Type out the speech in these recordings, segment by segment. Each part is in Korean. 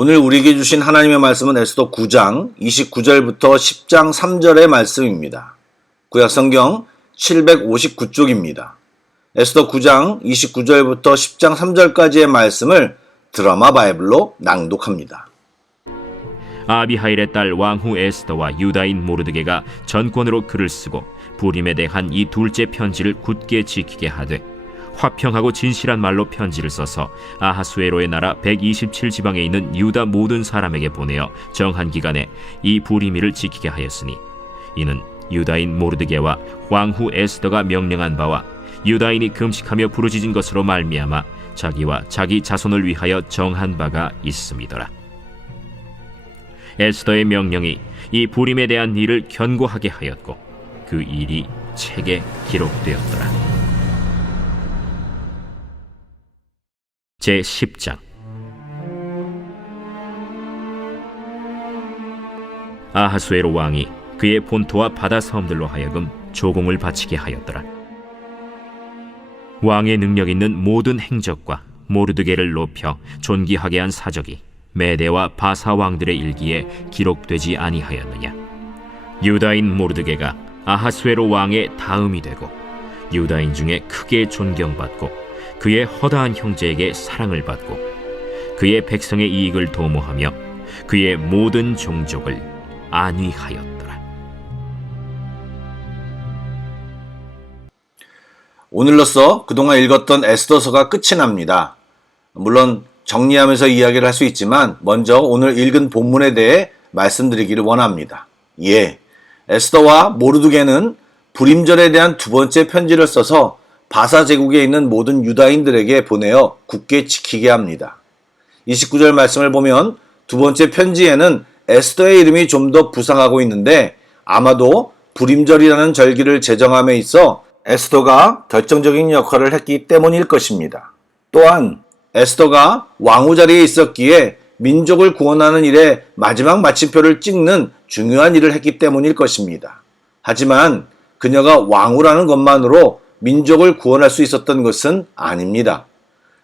오늘 우리에게 주신 하나님의 말씀은 에스더 9장 29절부터 10장 3절의 말씀입니다. 구약성경 759쪽입니다. 에스더 9장 29절부터 10장 3절까지의 말씀을 드라마 바이블로 낭독합니다. 아비하일의 딸 왕후 에스더와 유다인 모르드게가 전권으로 글을 쓰고 부림에 대한 이 둘째 편지를 굳게 지키게 하되 화평하고 진실한 말로 편지를 써서 아하수에로의 나라 127지방에 있는 유다 모든 사람에게 보내어 정한 기간에 이 부리미를 지키게 하였으니 이는 유다인 모르드게와 왕후 에스더가 명령한 바와 유다인이 금식하며 부르짖은 것으로 말미암아 자기와 자기 자손을 위하여 정한 바가 있음이더라. 에스더의 명령이 이 부림에 대한 일을 견고하게 하였고 그 일이 책에 기록되었더라. 제10장. 아하수에로 왕이 그의 본토와 바다 섬들로 하여금 조공을 바치게 하였더라. 왕의 능력 있는 모든 행적과 모르드게를 높여 존귀하게 한 사적이 메대와 바사 왕들의 일기에 기록되지 아니하였느냐. 유다인 모르드게가 아하수에로 왕의 다음이 되고 유다인 중에 크게 존경받고 그의 허다한 형제에게 사랑을 받고 그의 백성의 이익을 도모하며 그의 모든 종족을 안위하였더라. 오늘로써 그동안 읽었던 에스더서가 끝이 납니다. 물론 정리하면서 이야기를 할 수 있지만 먼저 오늘 읽은 본문에 대해 말씀드리기를 원합니다. 에스더와 모르드게는 불임절에 대한 두 번째 편지를 써서 바사 제국에 있는 모든 유다인들에게 보내어 굳게 지키게 합니다. 29절 말씀을 보면 두 번째 편지에는 에스더의 이름이 좀 더 부상하고 있는데 아마도 불임절이라는 절기를 제정함에 있어 에스더가 결정적인 역할을 했기 때문일 것입니다. 또한 에스더가 왕후 자리에 있었기에 민족을 구원하는 일에 마지막 마침표를 찍는 중요한 일을 했기 때문일 것입니다. 하지만 그녀가 왕후라는 것만으로 민족을 구원할 수 있었던 것은 아닙니다.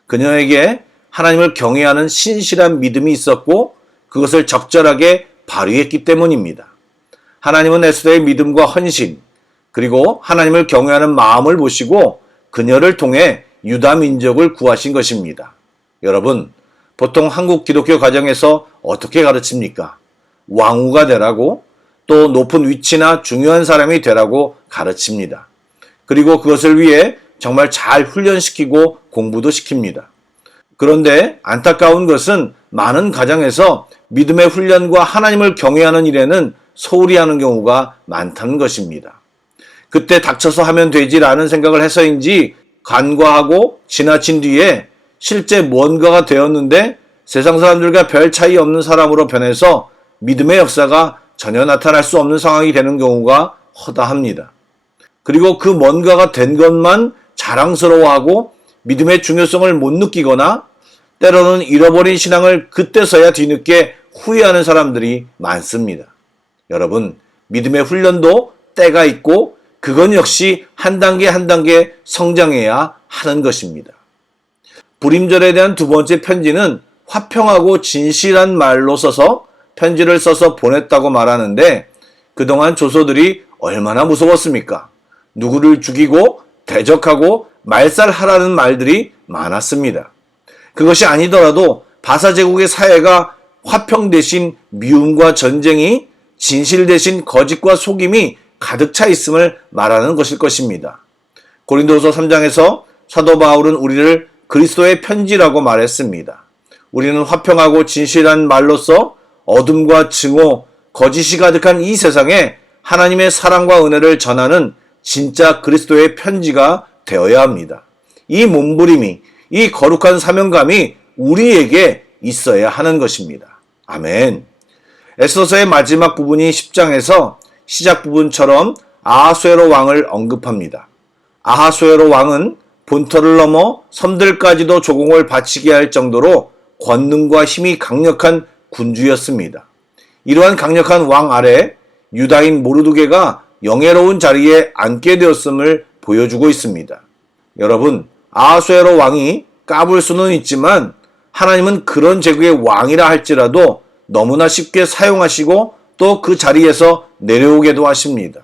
그녀에게 하나님을 경외하는 신실한 믿음이 있었고 그것을 적절하게 발휘했기 때문입니다. 하나님은 에스더의 믿음과 헌신 그리고 하나님을 경외하는 마음을 보시고 그녀를 통해 유다 민족을 구하신 것입니다. 여러분, 보통 한국 기독교 가정에서 어떻게 가르칩니까? 왕후가 되라고 또 높은 위치나 중요한 사람이 되라고 가르칩니다. 그리고 그것을 위해 정말 잘 훈련시키고 공부도 시킵니다. 그런데 안타까운 것은 많은 가정에서 믿음의 훈련과 하나님을 경외하는 일에는 소홀히 하는 경우가 많다는 것입니다. 그때 닥쳐서 하면 되지라는 생각을 해서인지 간과하고 지나친 뒤에 실제 무언가가 되었는데 세상 사람들과 별 차이 없는 사람으로 변해서 믿음의 역사가 전혀 나타날 수 없는 상황이 되는 경우가 허다합니다. 그리고 그 뭔가가 된 것만 자랑스러워하고 믿음의 중요성을 못 느끼거나 때로는 잃어버린 신앙을 그때서야 뒤늦게 후회하는 사람들이 많습니다. 여러분, 믿음의 훈련도 때가 있고 그건 역시 한 단계 한 단계 성장해야 하는 것입니다. 불임절에 대한 두 번째 편지는 화평하고 진실한 말로 써서 편지를 써서 보냈다고 말하는데 그동안 조서들이 얼마나 무서웠습니까? 누구를 죽이고 대적하고 말살하라는 말들이 많았습니다. 그것이 아니더라도 바사 제국의 사회가 화평 대신 미움과 전쟁이 진실 대신 거짓과 속임이 가득 차 있음을 말하는 것일 것입니다. 고린도후서 3장에서 사도 바울은 우리를 그리스도의 편지라고 말했습니다. 우리는 화평하고 진실한 말로써 어둠과 증오, 거짓이 가득한 이 세상에 하나님의 사랑과 은혜를 전하는 진짜 그리스도의 편지가 되어야 합니다. 이 몸부림이, 이 거룩한 사명감이 우리에게 있어야 하는 것입니다. 아멘. 에스더서의 마지막 부분이 10장에서 시작 부분처럼 아하수에로 왕을 언급합니다. 아하수에로 왕은 본토를 넘어 섬들까지도 조공을 바치게 할 정도로 권능과 힘이 강력한 군주였습니다. 이러한 강력한 왕 아래 유다인 모르드게가 영예로운 자리에 앉게 되었음을 보여주고 있습니다. 여러분, 아하수에로 왕이 까불 수는 있지만 하나님은 그런 제국의 왕이라 할지라도 너무나 쉽게 사용하시고 또 그 자리에서 내려오게도 하십니다.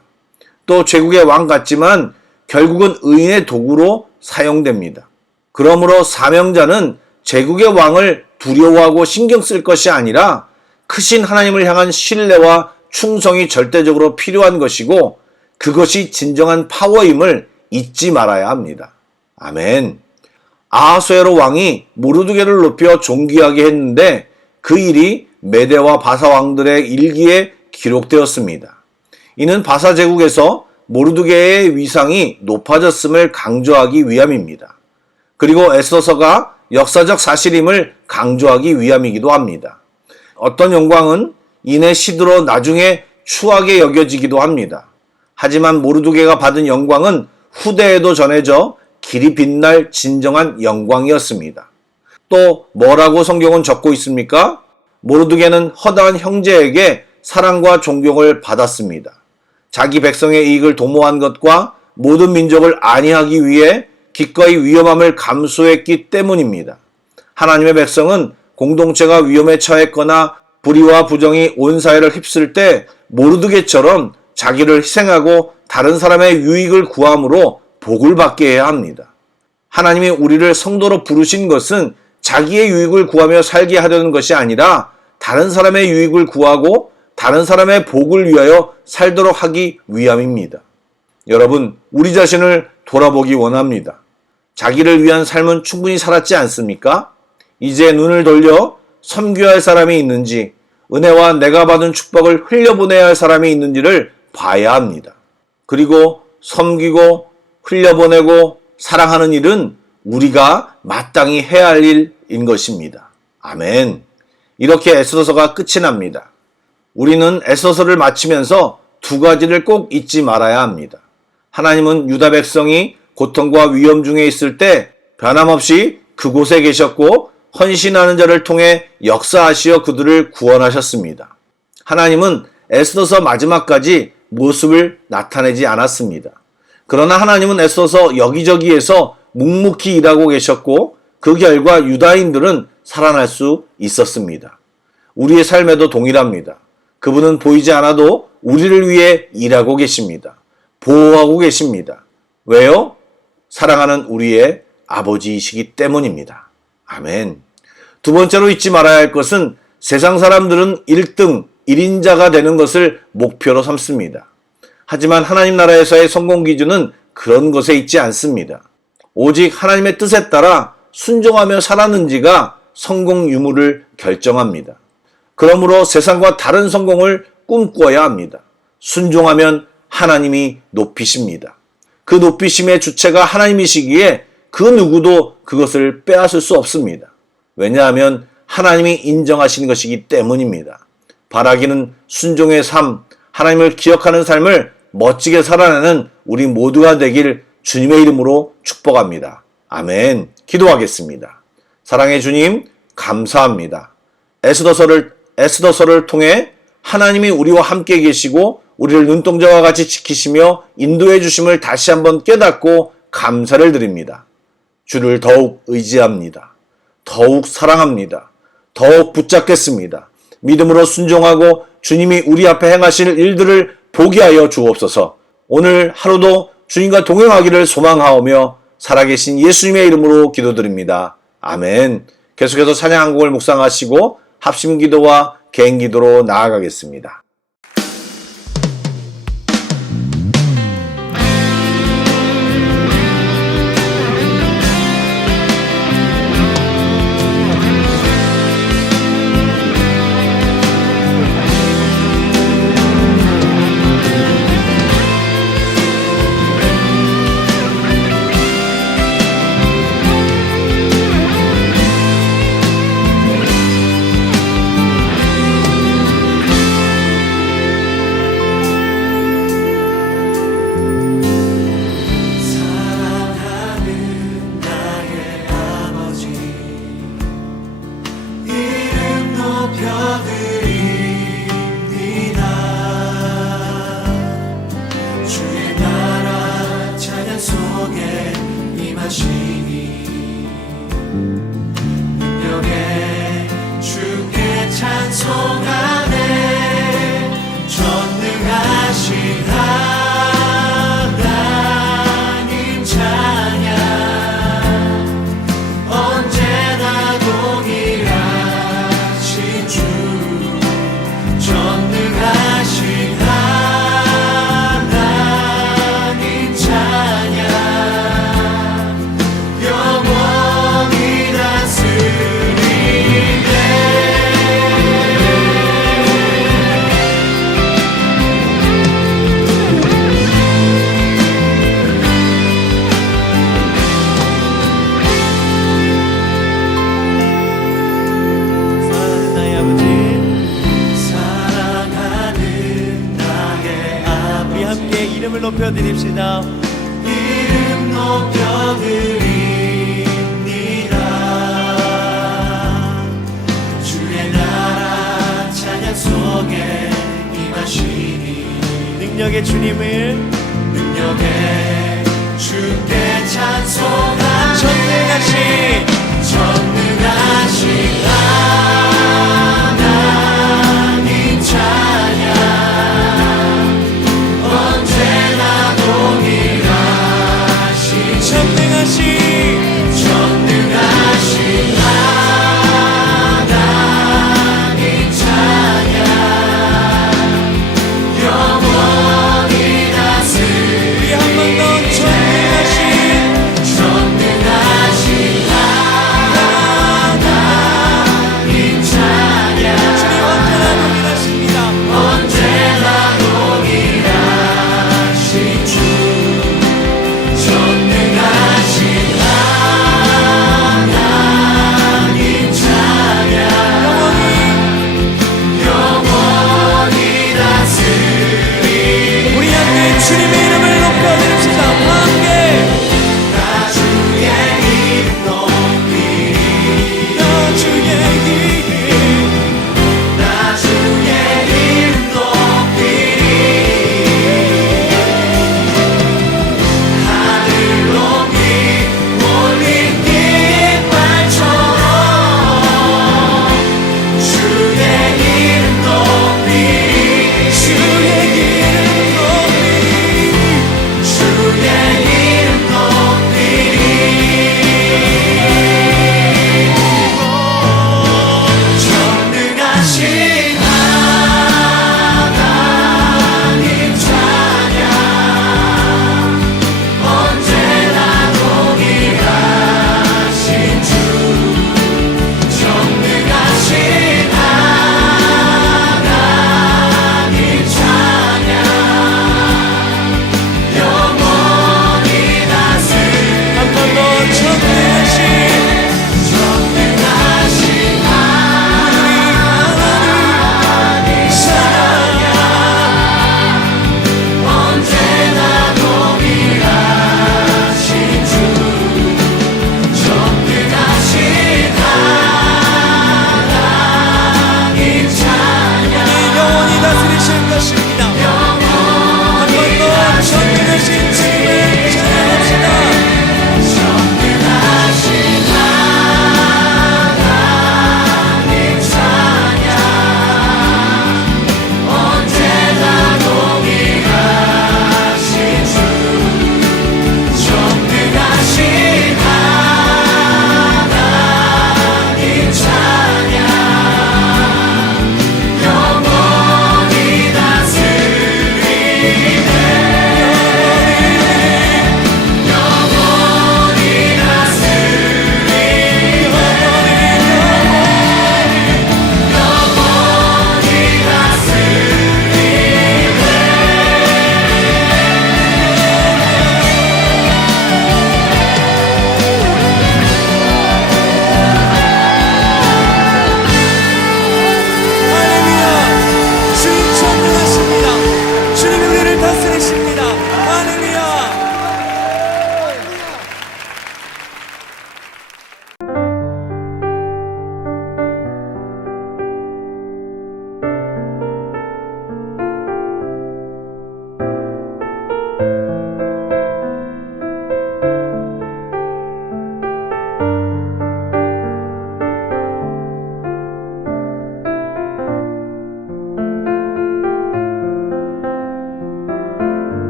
또 제국의 왕 같지만 결국은 의인의 도구로 사용됩니다. 그러므로 사명자는 제국의 왕을 두려워하고 신경 쓸 것이 아니라 크신 하나님을 향한 신뢰와 충성이 절대적으로 필요한 것이고 그것이 진정한 파워임을 잊지 말아야 합니다. 아멘. 아하수에로 왕이 모르드게를 높여 존귀하게 했는데 그 일이 메대와 바사 왕들의 일기에 기록되었습니다. 이는 바사 제국에서 모르드게의 위상이 높아졌음을 강조하기 위함입니다. 그리고 에스더서가 역사적 사실임을 강조하기 위함이기도 합니다. 어떤 영광은 이내 시드로 나중에 추하게 여겨지기도 합니다. 하지만 모르드게가 받은 영광은 후대에도 전해져 길이 빛날 진정한 영광이었습니다. 또 뭐라고 성경은 적고 있습니까? 모르드게는 허다한 형제에게 사랑과 존경을 받았습니다. 자기 백성의 이익을 도모한 것과 모든 민족을 안위하기 위해 기꺼이 위험함을 감수했기 때문입니다. 하나님의 백성은 공동체가 위험에 처했거나 불의와 부정이 온 사회를 휩쓸 때 모르드게처럼 자기를 희생하고 다른 사람의 유익을 구함으로 복을 받게 해야 합니다. 하나님이 우리를 성도로 부르신 것은 자기의 유익을 구하며 살게 하려는 것이 아니라 다른 사람의 유익을 구하고 다른 사람의 복을 위하여 살도록 하기 위함입니다. 여러분, 우리 자신을 돌아보기 원합니다. 자기를 위한 삶은 충분히 살았지 않습니까? 이제 눈을 돌려 섬겨야 할 사람이 있는지, 은혜와 내가 받은 축복을 흘려보내야 할 사람이 있는지를 봐야 합니다. 그리고 섬기고 흘려보내고 사랑하는 일은 우리가 마땅히 해야 할 일인 것입니다. 아멘. 이렇게 에스더서가 끝이 납니다. 우리는 에스더서를 마치면서 두 가지를 꼭 잊지 말아야 합니다. 하나님은 유다 백성이 고통과 위험 중에 있을 때 변함없이 그곳에 계셨고 헌신하는 자를 통해 역사하시어 그들을 구원하셨습니다. 하나님은 에스더서 마지막까지 모습을 나타내지 않았습니다. 그러나 하나님은 에스더서 여기저기에서 묵묵히 일하고 계셨고 그 결과 유다인들은 살아날 수 있었습니다. 우리의 삶에도 동일합니다. 그분은 보이지 않아도 우리를 위해 일하고 계십니다. 보호하고 계십니다. 왜요? 사랑하는 우리의 아버지이시기 때문입니다. 아멘. 두 번째로 잊지 말아야 할 것은 세상 사람들은 1등, 1인자가 되는 것을 목표로 삼습니다. 하지만 하나님 나라에서의 성공 기준은 그런 것에 있지 않습니다. 오직 하나님의 뜻에 따라 순종하며 살았는지가 성공 유무를 결정합니다. 그러므로 세상과 다른 성공을 꿈꿔야 합니다. 순종하면 하나님이 높이십니다. 그 높이심의 주체가 하나님이시기에 그 누구도 그것을 빼앗을 수 없습니다. 왜냐하면 하나님이 인정하신 것이기 때문입니다. 바라기는 순종의 삶, 하나님을 기억하는 삶을 멋지게 살아내는 우리 모두가 되길 주님의 이름으로 축복합니다. 아멘. 기도하겠습니다. 사랑의 주님, 감사합니다. 에스더서를 통해 하나님이 우리와 함께 계시고 우리를 눈동자와 같이 지키시며 인도해 주심을 다시 한번 깨닫고 감사를 드립니다. 주를 더욱 의지합니다. 더욱 사랑합니다. 더욱 붙잡겠습니다. 믿음으로 순종하고 주님이 우리 앞에 행하실 일들을 보게 하여 주옵소서. 오늘 하루도 주님과 동행하기를 소망하오며 살아계신 예수님의 이름으로 기도드립니다. 아멘. 계속해서 찬양 한 곡을 묵상하시고 합심기도와 개인기도로 나아가겠습니다. 능력의 높여드립시다. 이름 높여드립니다. 주의 나라 찬양 속에 임하시니 능력의 주님을 능력의 주께 찬송하네. 전능하신 하나님 찬양 언제나 동일하신 전능하신 하나님 찬양 영원히 다스리시네.